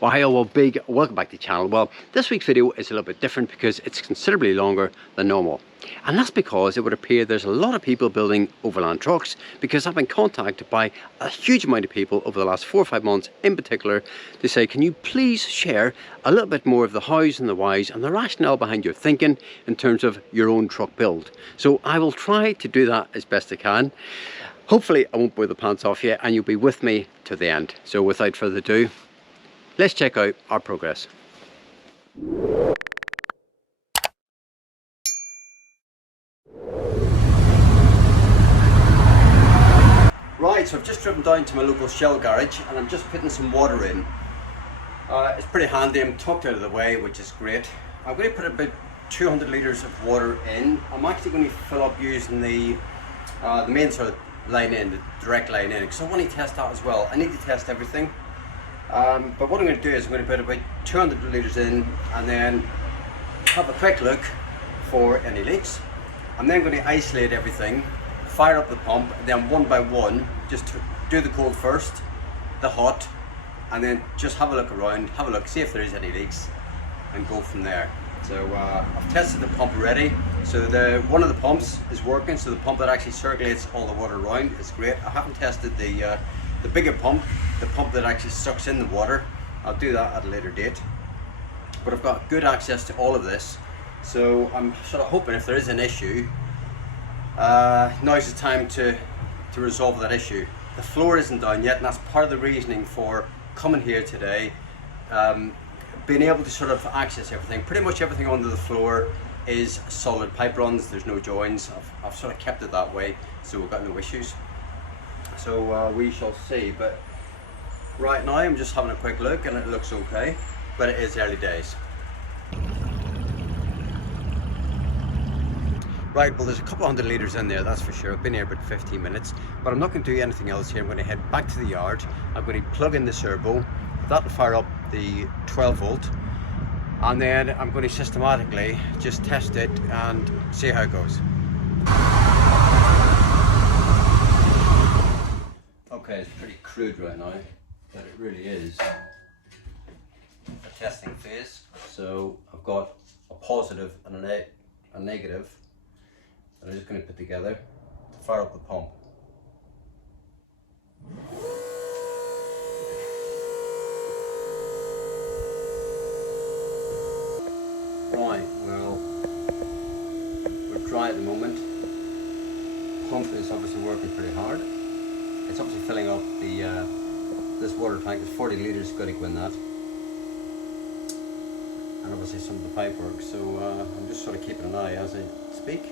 Well, hi all, well, big welcome back to the channel. Well, this week's video is a little bit different because it's considerably longer than normal. And that's because it would appear there's a lot of people building overland trucks, because I've been contacted by a huge amount of people over the last 4 or 5 months in particular to say, can you please share a little bit more of the hows and the whys and the rationale behind your thinking in terms of your own truck build. So I will try to do that as best I can. Hopefully I won't blow the pants off you and you'll be with me to the end. So without further ado, let's check out our progress. Right, so I've just driven down to my local Shell garage and I'm just putting some water in. It's pretty handy, I'm tucked out of the way, which is great. I'm going to put about 200 litres of water in. I'm actually going to fill up using the main sort of line in, the direct line in, because I want to test that as well. I need to test everything. But what I'm going to do is I'm going to put about 200 litres in and then have a quick look for any leaks. I'm then going to isolate everything, fire up the pump, and then one by one just to do the cold first, the hot, and then just have a look around, have a look, see if there is any leaks, and go from there. So I've tested the pump already. So one of the pumps is working, so the pump that actually circulates all the water around is great. I haven't tested the bigger pump, the pump that actually sucks in the water. I'll do that at a later date. But I've got good access to all of this, so I'm sort of hoping if there is an issue, now's the time to resolve that issue. The floor isn't down yet, and that's part of the reasoning for coming here today. Being able to sort of access everything. Pretty much everything under the floor is solid pipe runs, there's no joins. I've sort of kept it that way, so we've got no issues. So we shall see, but right now I'm just having a quick look and it looks okay, but it is early days. Right, well, there's a couple hundred litres in there, that's for sure. I've been here about 15 minutes, but I'm not going to do anything else here. I'm going to head back to the yard. I'm going to plug in the servo, that'll fire up the 12 volt, and then I'm going to systematically just test it and see how it goes. Okay, it's pretty crude right now, but it really is a testing phase. So I've got a positive and a negative that I'm just going to put together to fire up the pump. Right, well, we're dry at the moment. Pump is obviously working pretty hard. It's obviously filling up the this water tank. There's 40 litres got to go in that, and obviously some of the pipe work. So I'm just sort of keeping an eye as I speak.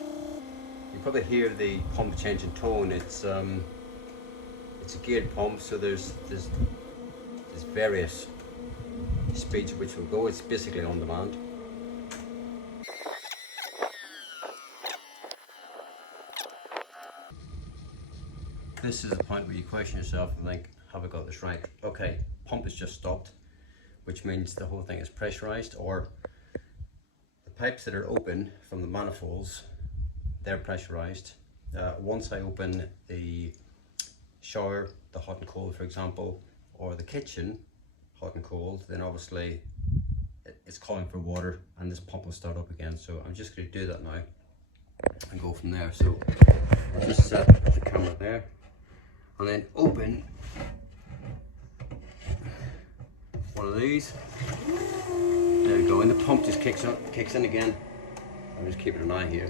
You probably hear the pump changing tone. It's a geared pump, so there's various speeds which will go. It's basically on demand. This is the point where you question yourself and think, have I got this right? Okay, pump has just stopped, which means the whole thing is pressurized, or the pipes that are open from the manifolds, they're pressurized. Once I open the shower, the hot and cold for example, or the kitchen, hot and cold, then obviously it's calling for water and this pump will start up again. So I'm just going to do that now and go from there. So I'll just set the camera there and then open one of these. There we go, and the pump just kicks in again. I'm just keeping an eye here.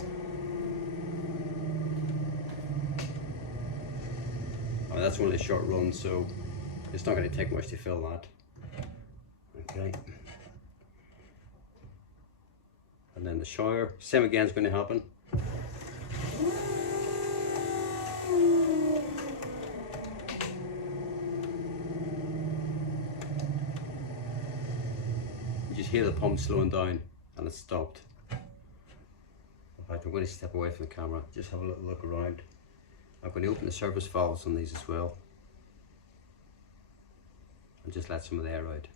Oh, that's only a short run, so it's not going to take much to fill that. Okay. And then the shower, same again is going to happen. You just hear the pump slowing down and it's stopped. In fact, I'm going to step away from the camera, just have a little look around. I'm going to open the service valves on these as well and just let some of the air out.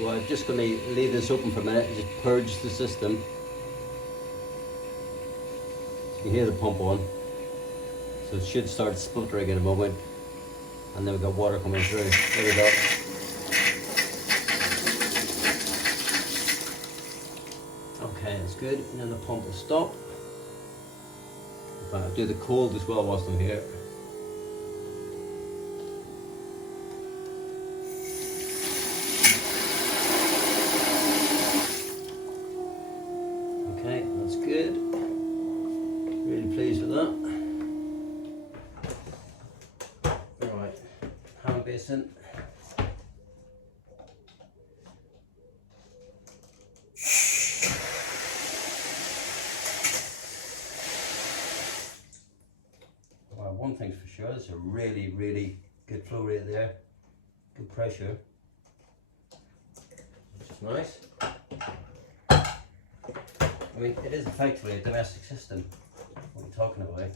Well, I'm just going to leave this open for a minute and just purge the system. You can hear the pump on, so it should start spluttering in a moment, and then we've got water coming through. There we go. Okay, that's good, and then the pump will stop. I'll do the cold as well whilst I'm here. Okay, that's good. Really pleased with that. Alright, hand basin. Well, one thing's for sure, there's a really good flow rate there. Good pressure. Which is nice. I mean, it is effectively a domestic system. What are you talking about?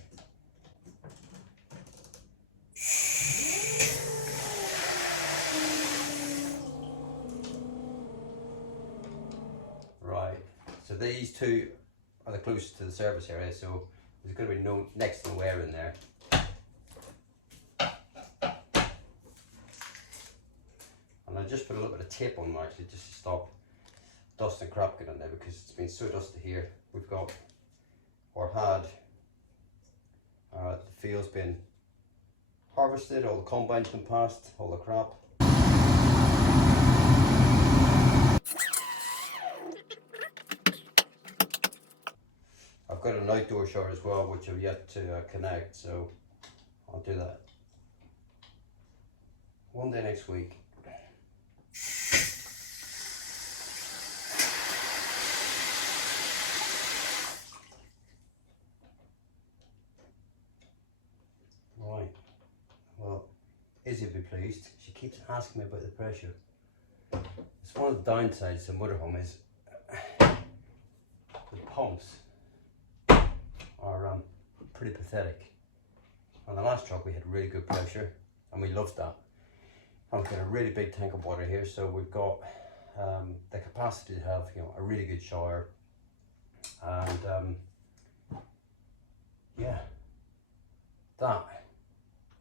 Right, so these two are the closest to the service area, so there's going to be no next to no air in there. And I just put a little bit of tape on them actually, just to stop dust and crap getting in there, because it's been so dusty here. We've got, or had, the field's been harvested, all the combines been passed, all the crap. I've got an outdoor shower as well, which I've yet to connect, so I'll do that one day next week. Right, well, Izzy will be pleased. She keeps asking me about the pressure. It's one of the downsides to motorhome is the pumps are pretty pathetic. On the last truck we had really good pressure and we loved that. And we've got a really big tank of water here, so we've got the capacity to have, you know, a really good shower, and yeah, that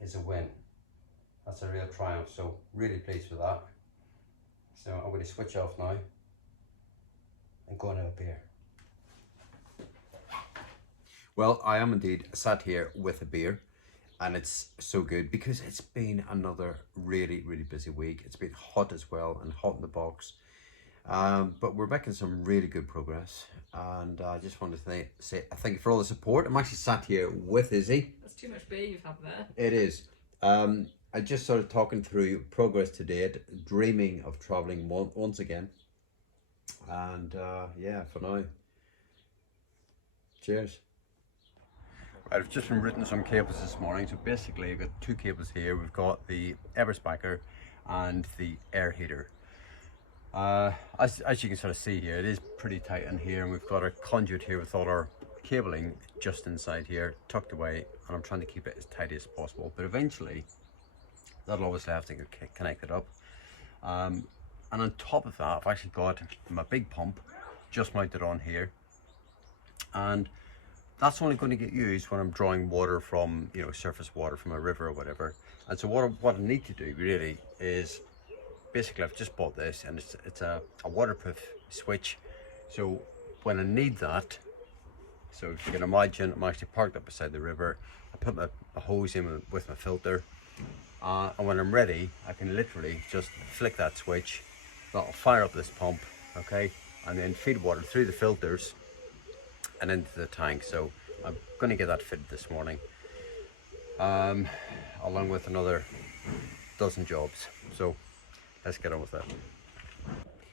is a win. That's a real triumph, so really pleased with that. So I'm going to switch off now and go and have a beer. Well, I am indeed sat here with a beer, and it's so good because it's been another really busy week. It's been hot as well, and hot in the box, but we're making some really good progress, and I just wanted to say thank you for all the support. I'm actually sat here with Izzy. That's too much beer you've had there. It is. I just started talking through progress to date, dreaming of traveling once again, and yeah, for now, cheers. I've just been routing some cables this morning, so basically we've got two cables here. We've got the Everspacker and the air heater. As you can sort of see here, it is pretty tight in here, and we've got a conduit here with all our cabling just inside here, tucked away, and I'm trying to keep it as tight as possible, but eventually that'll obviously have to get connected up. And on top of that, I've actually got my big pump just mounted on here, and that's only going to get used when I'm drawing water from, you know, surface water from a river or whatever. And so what I need to do really is, basically I've just bought this, and it's a waterproof switch. So when I need that, so if you can imagine, I'm actually parked up beside the river. I put my hose in with my filter, and when I'm ready, I can literally just flick that switch. That'll fire up this pump, okay, and then feed water through the filters and into the tank. So I'm going to get that fitted this morning, along with another dozen jobs. So let's get on with that.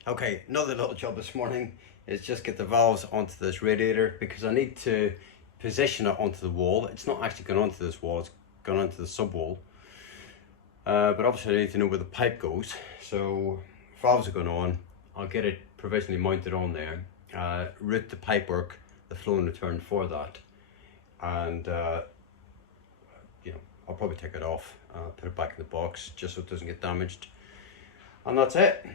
Okay, another little job this morning is just get the valves onto this radiator, because I need to position it onto the wall. It's not actually gone onto this wall, it's gone onto the sub wall, but obviously I need to know where the pipe goes. So valves are going on, I'll get it provisionally mounted on there, route the pipe work, the flow and return for that, and you know, I'll probably take it off, put it back in the box just so it doesn't get damaged, and that's it.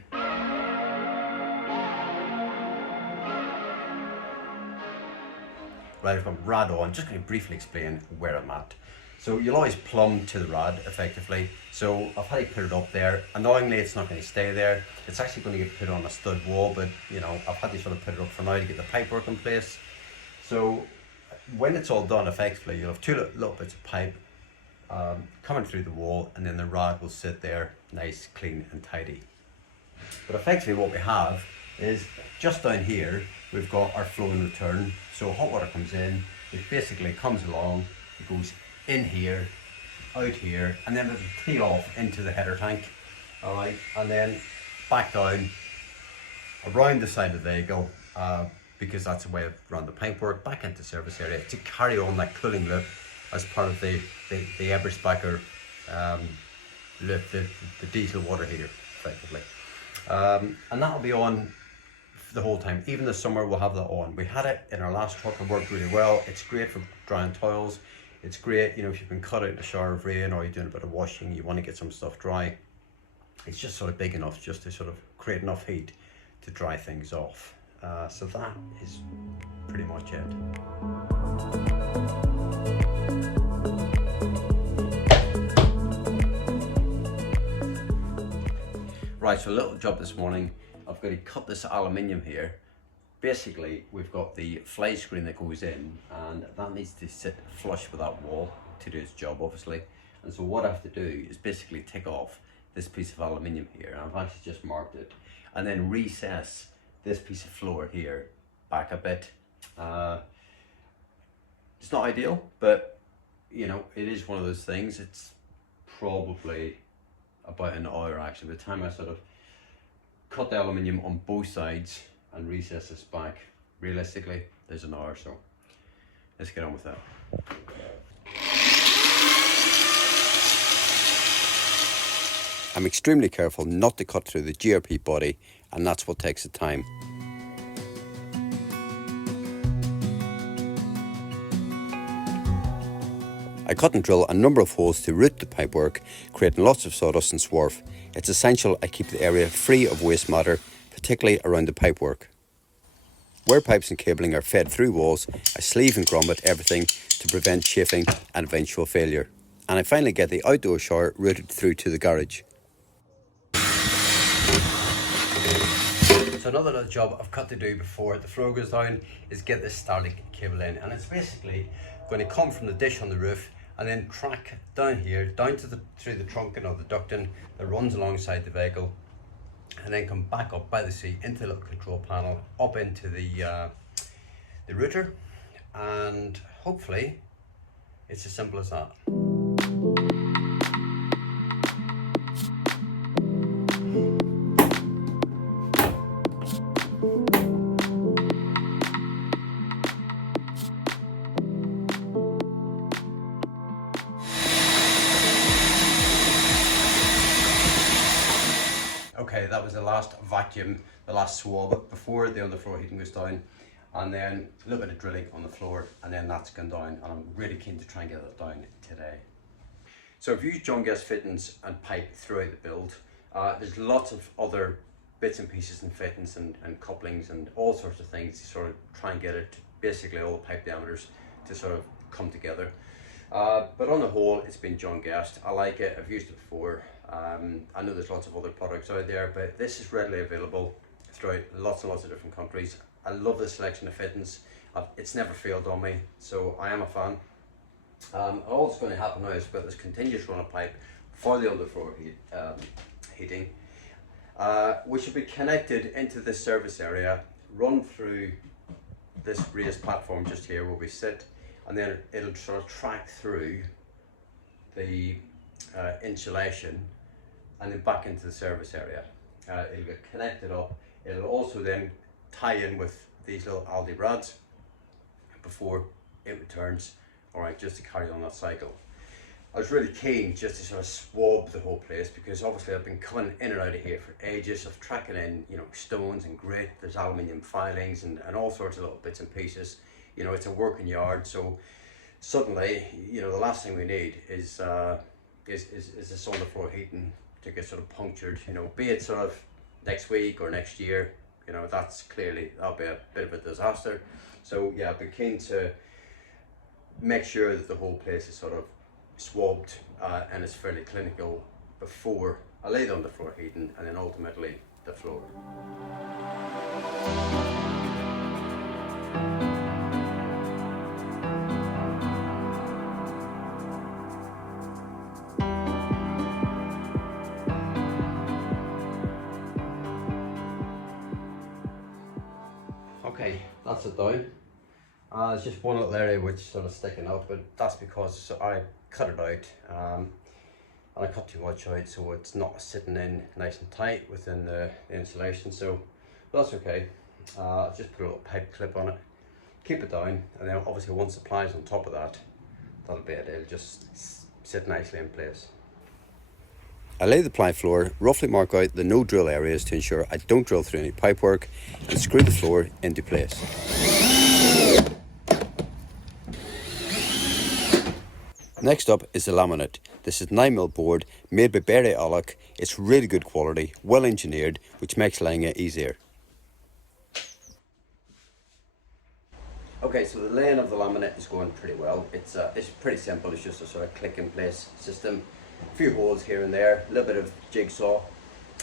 Right, I've got rad on. Just going to briefly explain where I'm at. So you'll always plumb to the rad effectively. So I've had to put it up there. Annoyingly, it's not going to stay there. It's actually going to get put on a stud wall, but you know, I've had to sort of put it up for now to get the pipe work in place. So when it's all done effectively, you'll have two little bits of pipe coming through the wall, and then the rad will sit there nice, clean and tidy. But effectively what we have is just down here, we've got our flow and return. So hot water comes in, it basically comes along, it goes in here, out here, and then it'll tee off into the header tank. All right, and then back down around the side of the vehicle, because that's the way I've run the pipe work, back into service area to carry on that cooling loop as part of the Eberspacher loop, the diesel water heater effectively. And that'll be on the whole time. Even this summer we'll have that on. We had it in our last truck and worked really well. It's great for drying towels. It's great, you know, if you've been cut out in a shower of rain or you're doing a bit of washing, you want to get some stuff dry. It's just sort of big enough just to sort of create enough heat to dry things off. So that is pretty much it. Right, so a little job this morning. I've got to cut this aluminium here. Basically, we've got the fly screen that goes in, and that needs to sit flush with that wall to do its job, obviously. And so what I have to do is basically take off this piece of aluminium here, and I've actually just marked it, and then recess this piece of floor here back a bit. It's not ideal, but you know, it is one of those things. It's probably about an hour actually. By the time I sort of cut the aluminium on both sides and recess this back, realistically there's an hour, so let's get on with that. I'm extremely careful not to cut through the GRP body, and that's what takes the time. I cut and drill a number of holes to route the pipework, creating lots of sawdust and swarf. It's essential I keep the area free of waste matter, particularly around the pipework. Where pipes and cabling are fed through walls, I sleeve and grommet everything to prevent chafing and eventual failure. And I finally get the outdoor shower routed through to the garage. So another little job I've got to do before the floor goes down is get this Starlink cable in, and it's basically going to come from the dish on the roof and then track down here, down to through the trunking of the ducting that runs alongside the vehicle, and then come back up by the seat into the little control panel, up into the router, and hopefully it's as simple as that. Okay, that was the last vacuum, the last swab before the underfloor heating goes down, and then a little bit of drilling on the floor, and then that's gone down, and I'm really keen to try and get that down today. So I've used John Guest fittings and pipe throughout the build. There's lots of other bits and pieces and fittings and couplings and all sorts of things to sort of try and get it, basically all the pipe diameters to sort of come together. But on the whole, it's been John Guest. I like it, I've used it before. I know there's lots of other products out there, but this is readily available throughout lots and lots of different countries. I love the selection of fittings. It's never failed on me, so I am a fan. All that's going to happen now is we've got this continuous run of pipe for the underfloor heating, which will be connected into this service area, run through this raised platform just here where we sit, and then it'll sort of track through the insulation and then back into the service area. It'll get connected up. It'll also then tie in with these little Aldi rads before it returns, all right, just to carry on that cycle. I was really keen just to sort of swab the whole place, because obviously I've been coming in and out of here for ages of tracking in, you know, stones and grit, there's aluminium filings and all sorts of little bits and pieces. You know, it's a working yard, so suddenly, you know, the last thing we need is this underfloor heating to get sort of punctured, you know, be it sort of next week or next year. you know, that'll be a bit of a disaster. So yeah, I've been keen to make sure that the whole place is sort of swabbed and is fairly clinical before I lay the underfloor heating and then ultimately the floor. Okay, that's it down. There's just one little area which is sort of sticking out, but that's because I cut it out and I cut too much out, so it's not sitting in nice and tight within the insulation, so that's okay. Just put a little pipe clip on it, keep it down, and then obviously once the ply's on top of that, that'll be it. It'll just sit nicely in place. I lay the ply floor, roughly mark out the no drill areas to ensure I don't drill through any pipework, and screw the floor into place. Next up is the laminate. This is 9mm board made by Berry Alloc. It's really good quality, well engineered, which makes laying it easier. Okay, so the laying of the laminate is going pretty well. It's pretty simple. It's just a sort of click in place system. A few holes here and there, a little bit of jigsaw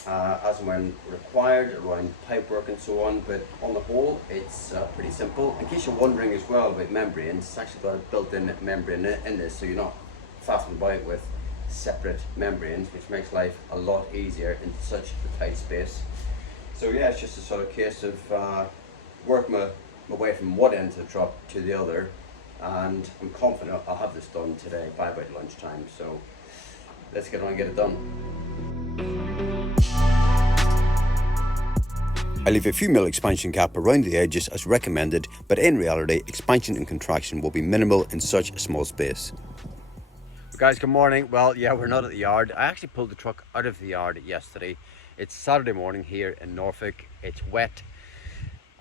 as and when required around pipework and so on, but on the whole it's pretty simple. In case you're wondering as well about membranes, it's actually got a built-in membrane in this, so you're not faffing about with separate membranes, which makes life a lot easier in such a tight space. So yeah, it's just a sort of case of working my way from one end of the truck to the other, and I'm confident I'll have this done today by about lunchtime, so let's get on and get it done. I leave a few mil expansion cap around the edges as recommended, but in reality expansion and contraction will be minimal in such a small space. Guys, good morning. Well, yeah, we're not at the yard. I actually pulled the truck out of the yard yesterday. It's Saturday morning here in Norfolk. It's wet.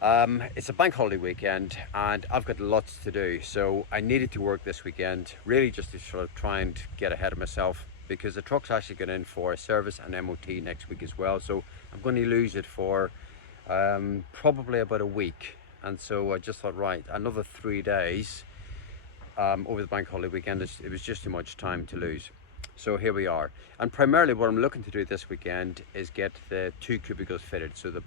It's a bank holiday weekend and I've got lots to do, so I needed to work this weekend, really just to sort of try and get ahead of myself, because the truck's actually going in for a service and MOT next week as well, so I'm going to lose it for probably about a week. And so I just thought, right, another 3 days over the bank holiday weekend, it was just too much time to lose. So here we are, and primarily what I'm looking to do this weekend is get the 2 cubicles fitted, so the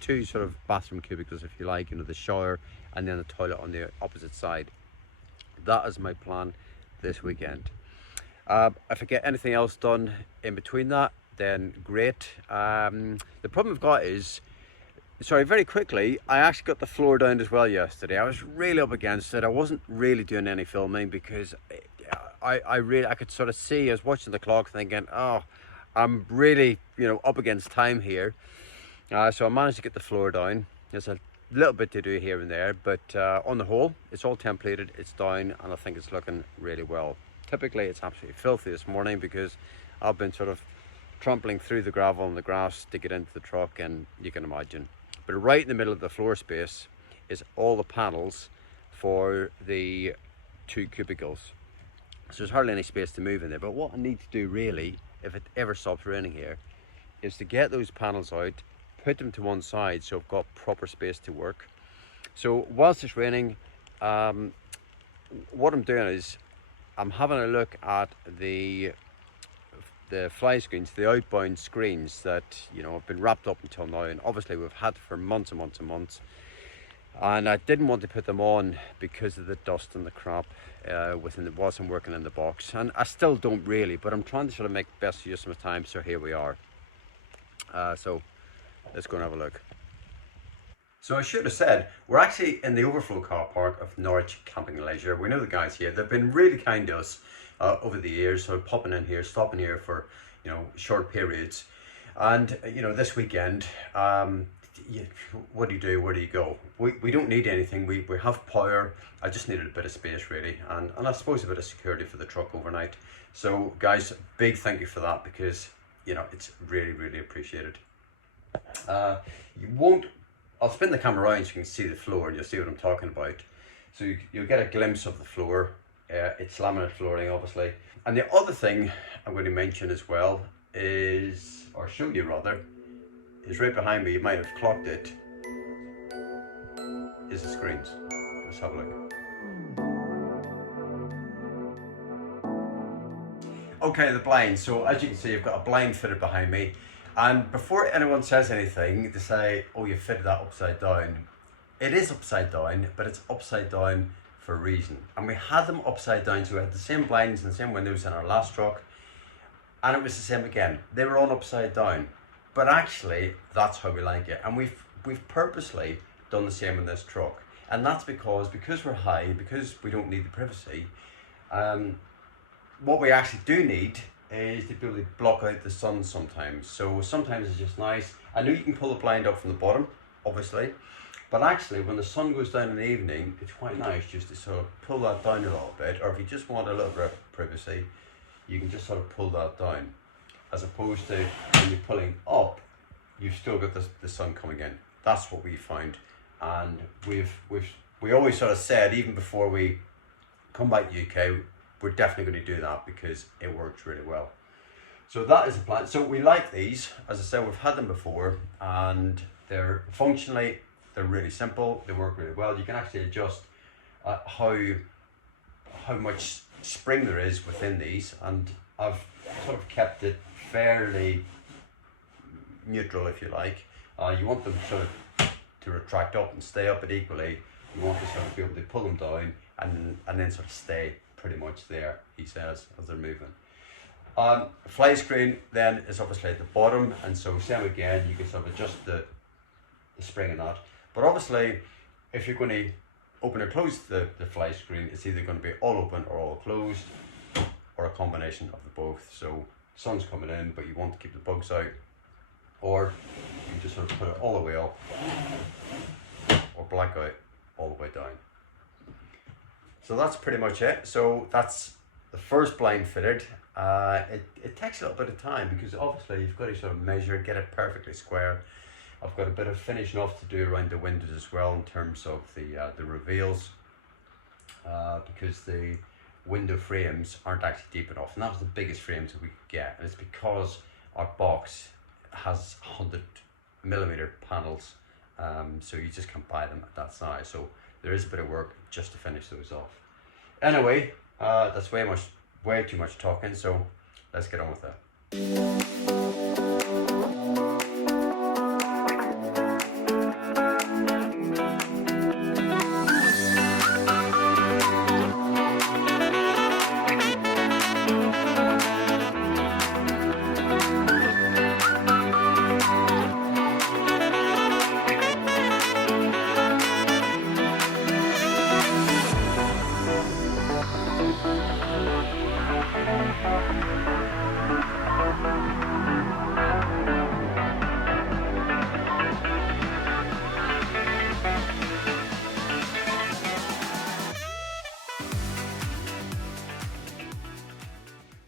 2 sort of bathroom cubicles, if you like, you know, the shower and then the toilet on the opposite side. That is my plan this weekend. If I get anything else done in between that, then great. The problem I've got is, sorry, very quickly, I actually got the floor down as well yesterday. I was really up against it. I wasn't really doing any filming because I could sort of see, I was watching the clock thinking, oh, I'm really, you know, up against time here. So I managed to get the floor down. There's a little bit to do here and there, but on the whole, it's all templated, it's down, and I think it's looking really well. Typically, it's absolutely filthy this morning because I've been sort of trampling through the gravel and the grass to get into the truck, and you can imagine. But right in the middle of the floor space is all the panels for the 2 cubicles. So there's hardly any space to move in there. But what I need to do really, if it ever stops raining here, is to get those panels out, put them to one side so I've got proper space to work. So whilst it's raining, what I'm doing is I'm having a look at the fly screens, the outbound screens that, you know, have been wrapped up until now, and obviously we've had for months and months and months, and I didn't want to put them on because of the dust and the crap whilst I'm working in the box, and I still don't really, but I'm trying to sort of make the best use of my time. So here we are. So let's go and have a look. So I should have said, we're actually in the overflow car park of Norwich Camping and Leisure. We know the guys here. They've been really kind to us over the years, sort of popping in here, stopping here for, you know, short periods. And, you know, this weekend, what do you do? Where do you go? We don't need anything. We have power. I just needed a bit of space really, and I suppose a bit of security for the truck overnight. So guys, big thank you for that, because, you know, it's really, really appreciated. I'll spin the camera around so you can see the floor and you'll see what I'm talking about. So you'll get a glimpse of the floor. It's laminate flooring, obviously. And the other thing I'm going to mention as well is, or show you rather, is right behind me. You might have clocked it. is the screens. Let's have a look. Okay, the blind. So as you can see, I've got a blind fitted behind me. And before anyone says anything, they say, oh, you fitted that upside down. It is upside down, but it's upside down for a reason. And we had them upside down, so we had the same blinds and the same windows in our last truck. And it was the same again. They were all upside down. But actually, that's how we like it. And we've purposely done the same in this truck. And that's because we're high, because we don't need the privacy, what we actually do need is to be able to block out the sun sometimes. So sometimes it's just nice. I know you can pull the blind up from the bottom, obviously, but actually when the sun goes down in the evening, it's quite nice just to sort of pull that down a little bit, or if you just want a little bit of privacy, you can just sort of pull that down, as opposed to when you're pulling up, you've still got the sun coming in. That's what we found, and we always sort of said, even before we come back to UK, we're definitely going to do that because it works really well. So that is the plan. So we like these. As I said, we've had them before, and they're functionally, they're really simple. They work really well. You can actually adjust how much spring there is within these, and I've sort of kept it fairly neutral, if you like. You want them sort of to retract up and stay up, but equally you want to sort of be able to pull them down and then sort of stay pretty much there, he says, as they're moving. Fly screen then is obviously at the bottom, and so same again, you can sort of adjust the spring and that. But obviously, if you're going to open or close the fly screen, it's either going to be all open or all closed, or a combination of the both. So sun's coming in, but you want to keep the bugs out, or you just sort of put it all the way up, or black out all the way down. So that's pretty much it. So that's the first blind fitted. It takes a little bit of time because obviously you've got to sort of measure, get it perfectly square. I've got a bit of finishing off to do around the windows as well in terms of the reveals, because the window frames aren't actually deep enough, and that was the biggest frames that we could get, and it's because our box has 100mm panels, so you just can't buy them at that size. So there is a bit of work just to finish those off. Anyway, that's way too much talking, so let's get on with it.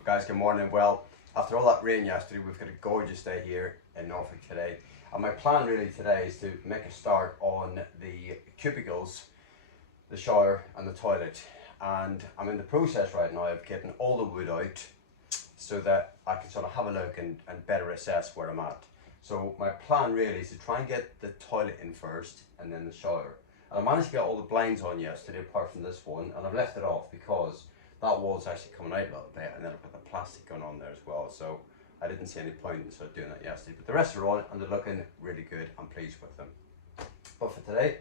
Guys, good morning. Well, after all that rain yesterday, we've got a gorgeous day here in Norfolk today. And my plan really today is to make a start on the cubicles, the shower and the toilet. And I'm in the process right now of getting all the wood out so that I can sort of have a look and better assess where I'm at. So my plan really is to try and get the toilet in first and then the shower. And I managed to get all the blinds on yesterday apart from this one, and I've left it off because that wall's actually coming out a little bit, and then I've got the plastic going on there as well, so I didn't see any point in sort of doing that yesterday. But the rest are on, and they're looking really good. I'm pleased with them. But for today,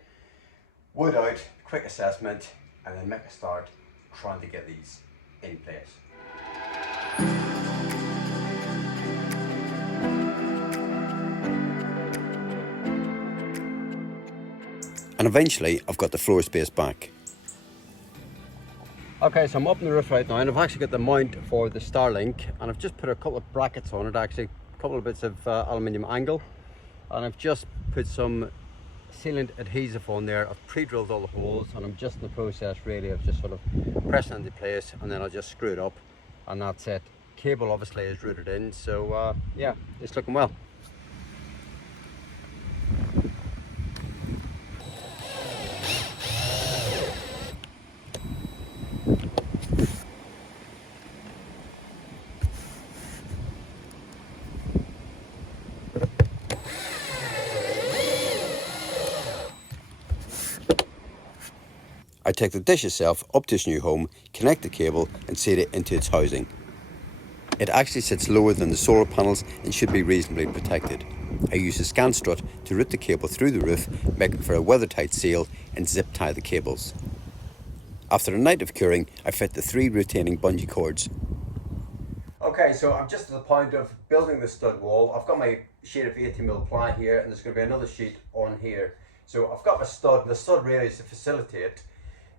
wood out, quick assessment, and then make a start trying to get these in place. And eventually, I've got the floor space back. Okay, so I'm up on the roof right now, and I've actually got the mount for the Starlink, and I've just put a couple of brackets on it, actually, a couple of bits of aluminium angle, and I've just put some sealant adhesive on there. I've pre-drilled all the holes, and I'm just in the process really of just sort of pressing it into place, and then I'll just screw it up, and that's it. Cable obviously is routed in, so yeah, it's looking well. take the dish itself up to its new home, connect the cable and set it into its housing. It actually sits lower than the solar panels and should be reasonably protected. I use a scan strut to route the cable through the roof, making for a weather-tight seal, and zip tie the cables. After a night of curing, I fit the 3 retaining bungee cords. Okay, so I'm just at the point of building the stud wall. I've got my sheet of 80mm ply here, and there's going to be another sheet on here. So I've got my stud, and the stud really is to facilitate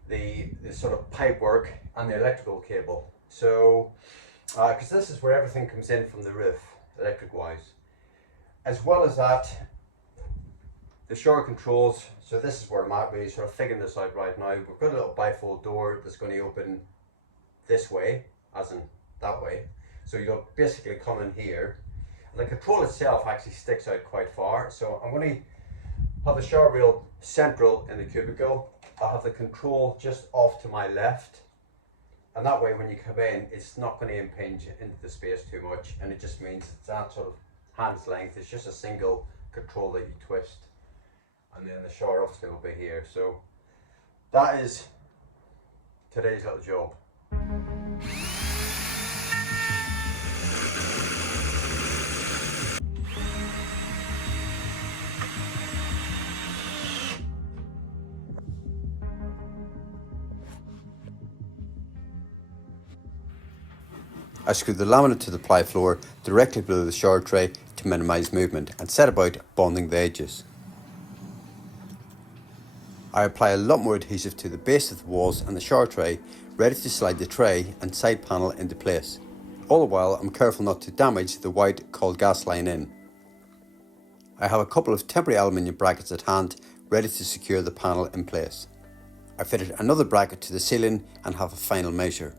the sort of pipe work and the electrical cable. So, because this is where everything comes in from the roof, electric-wise. As well as that, the shower controls, so this is where I'm at, really sort of figuring this out right now. We've got a little bifold door that's going to open this way, as in that way. So you'll basically come in here. And the control itself actually sticks out quite far. So I'm going to have the shower rail central in the cubicle. I'll have the control just off to my left. And that way when you come in, it's not going to impinge into the space too much. And it just means it's that sort of hand's length. It's just a single control that you twist. And then the shower off will be here. So that is today's little job. I screwed the laminate to the ply floor directly below the shower tray to minimise movement and set about bonding the edges. I apply a lot more adhesive to the base of the walls and the shower tray, ready to slide the tray and side panel into place. All the while I'm careful not to damage the white cold gas line in. I have a couple of temporary aluminium brackets at hand, ready to secure the panel in place. I fitted another bracket to the ceiling and have a final measure.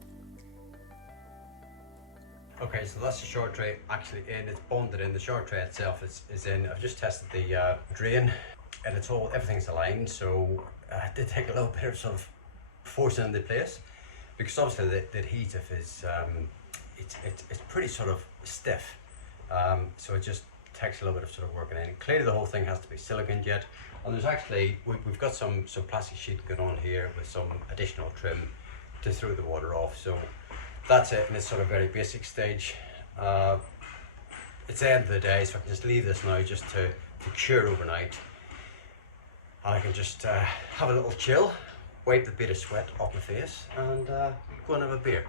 Okay, so that's the shower tray actually in, it's bonded in, the shower tray itself is in. I've just tested the drain and everything's aligned, so it did take a little bit of sort of forcing into place because obviously the adhesive is, it's pretty sort of stiff, so it just takes a little bit of sort of working in. Clearly the whole thing has to be silicone jet, and there's actually, we've got some plastic sheet going on here with some additional trim to throw the water off. So that's it in this sort of very basic stage. It's the end of the day, so I can just leave this now just to cure overnight. And I can just have a little chill, wipe the bit of sweat off my face, and go and have a beer.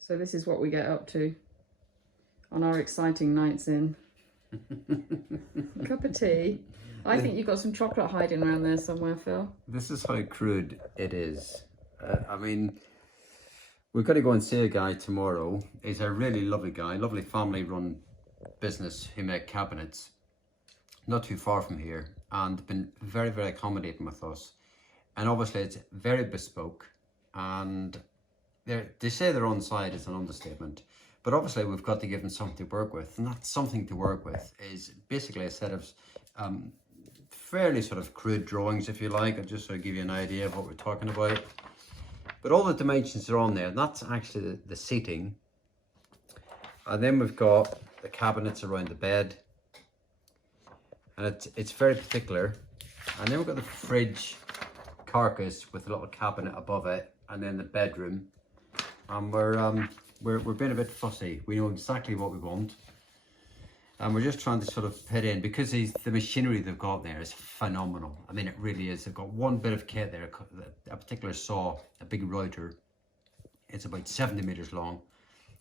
So this is what we get up to on our exciting nights in. Cup of tea. I think you've got some chocolate hiding around there somewhere, Phil. This is how crude it is. I mean, we've got to go and see a guy tomorrow. He's a really lovely guy, lovely family-run business who make cabinets, not too far from here, and been very, very accommodating with us. And obviously, it's very bespoke, and they say they're on side is an understatement. But obviously, we've got to give them something to work with, and that something to work with is basically a set of fairly sort of crude drawings, if you like. I'll just sort of give you an idea of what we're talking about. But all the dimensions are on there, and that's actually the seating. And then we've got the cabinets around the bed, and it's very particular. And then we've got the fridge carcass with a little cabinet above it, and then the bedroom. And we're being a bit fussy. We know exactly what we want, and we're just trying to sort of put in, because the machinery they've got there is phenomenal. I mean, it really is. They've got one bit of kit there, a particular saw, a big router. It's about 70 meters long.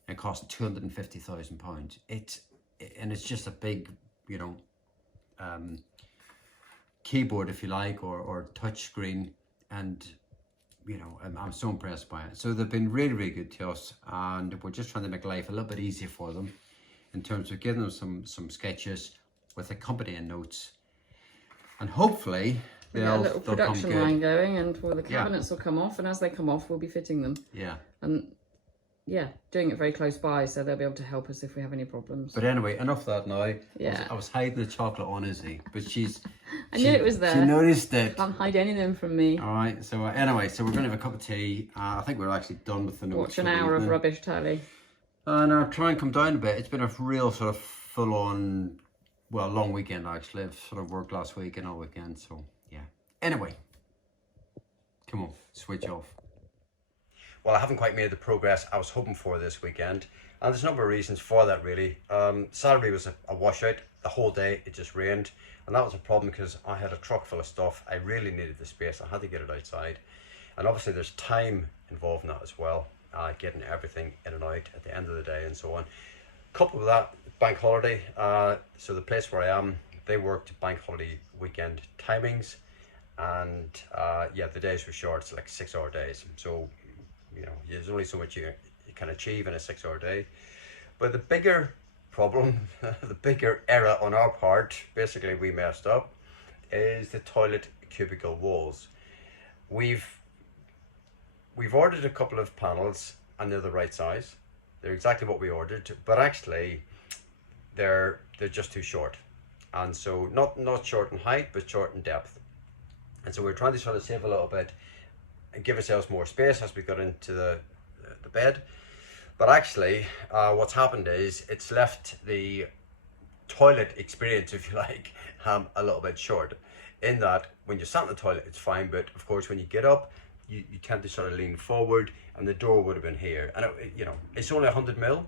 It costs £250,000. And it's just a big, you know, keyboard, if you like, or touch screen. And you know, I'm so impressed by it. So they've been really, really good to us, and we're just trying to make life a little bit easier for them in terms of giving them some sketches with accompanying notes, and hopefully they'll get a little production line going, and the cabinets will come off, and as they come off, we'll be fitting them. Yeah. And yeah, doing it very close by, so they'll be able to help us if we have any problems. But anyway, enough of that now. Yeah. I was hiding the chocolate on Izzy, but I knew it was there. She noticed it. Can't hide any of them from me. All right. So anyway, so we're going to have a cup of tea. I think we're actually done with the notes. Watch an hour of rubbish tally. And I'll try and come down a bit. It's been a real sort of full-on, well, long weekend actually. I've sort of worked last week and all weekend, so yeah. Anyway, come on, switch off. Well, I haven't quite made the progress I was hoping for this weekend, and there's a number of reasons for that really. Saturday was a washout. The whole day it just rained, and that was a problem because I had a truck full of stuff. I really needed the space. I had to get it outside, and obviously there's time involved in that as well, getting everything in and out at the end of the day and so on. Coupled with that, bank holiday, so the place where I am, they worked bank holiday weekend timings, and yeah, the days were short. It's like 6-hour days, so you know there's only so much you can achieve in a 6-hour day. But the bigger problem, the bigger error on our part, basically we messed up, is the toilet cubicle walls. We've ordered a couple of panels and they're the right size. They're exactly what we ordered, but actually they're just too short. And so not short in height, but short in depth. And so we're trying to sort of save a little bit and give ourselves more space as we got into the bed. But actually, what's happened is it's left the toilet experience, if you like, a little bit short. In that, when you sat in the toilet, it's fine, but of course, when you get up, you tend to sort of lean forward, and the door would have been here. And you know, it's only 100 mil,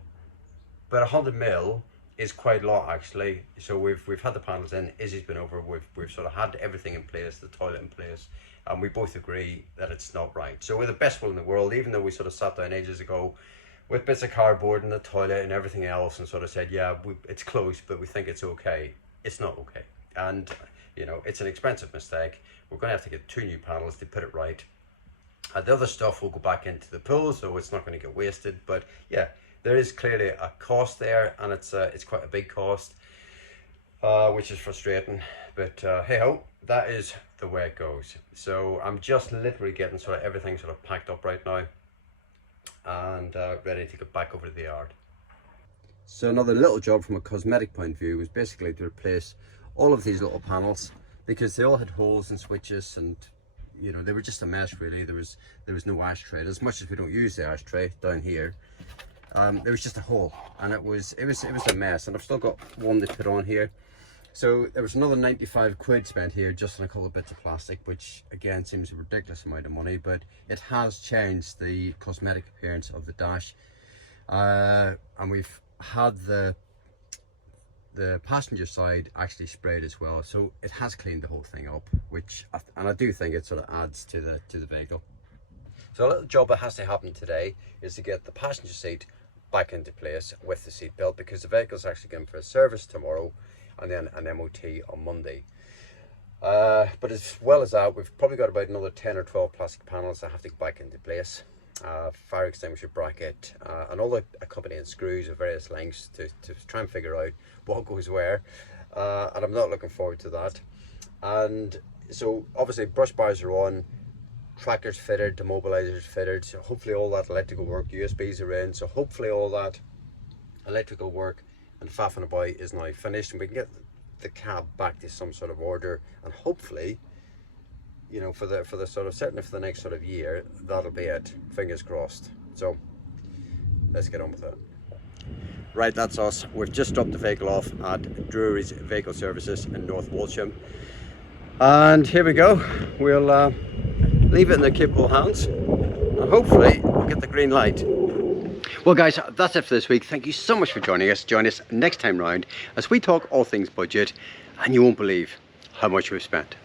but 100 mil is quite a lot actually. So we've had the panels in. Izzy's been over. We've sort of had everything in place, the toilet in place, and we both agree that it's not right. So we're the best will in the world, even though we sort of sat down ages ago with bits of cardboard in the toilet and everything else and sort of said, yeah, it's close, but we think it's okay. It's not okay. And, you know, it's an expensive mistake. We're going to have to get 2 new panels to put it right. The other stuff will go back into the pool, so it's not going to get wasted. But yeah, there is clearly a cost there, and it's quite a big cost, which is frustrating. But hey ho, that is the way it goes. So I'm just literally getting sort of everything sort of packed up right now, and ready to get back over to the yard. So another little job from a cosmetic point of view was basically to replace all of these little panels, because they all had holes and switches, and you know, they were just a mess really. There was no ashtray. As much as we don't use the ashtray down here, there was just a hole, and it was a mess. And I've still got one to put on here. So there was another 95 quid spent here just on a couple of bits of plastic, which again seems a ridiculous amount of money, but it has changed the cosmetic appearance of the dash. And we've had the passenger side actually sprayed as well, so it has cleaned the whole thing up, and I do think it sort of adds to the vehicle. So a little job that has to happen today is to get the passenger seat back into place with the seat belt, because the vehicle's actually going for a service tomorrow and then an MOT on Monday. But as well as that, we've probably got about another 10 or 12 plastic panels that have to go back into place. Fire extinguisher bracket, and all the accompanying screws of various lengths to try and figure out what goes where, and I'm not looking forward to that. And so obviously brush bars are on, trackers fitted, demobilizers fitted, so hopefully all that electrical work, USBs are in, so hopefully all that electrical work and faffing about is now finished, and we can get the cab back to some sort of order, and hopefully, you know, for the sort of, certainly for the next sort of year, that'll be it. Fingers crossed. So let's get on with it. Right, that's us. We've just dropped the vehicle off at Drury's Vehicle Services in North Walsham, and here we go. We'll leave it in the capable hands, and hopefully we'll get the green light. Well guys, that's it for this week. Thank you so much for joining us. Join us next time round as we talk all things budget, and you won't believe how much we've spent.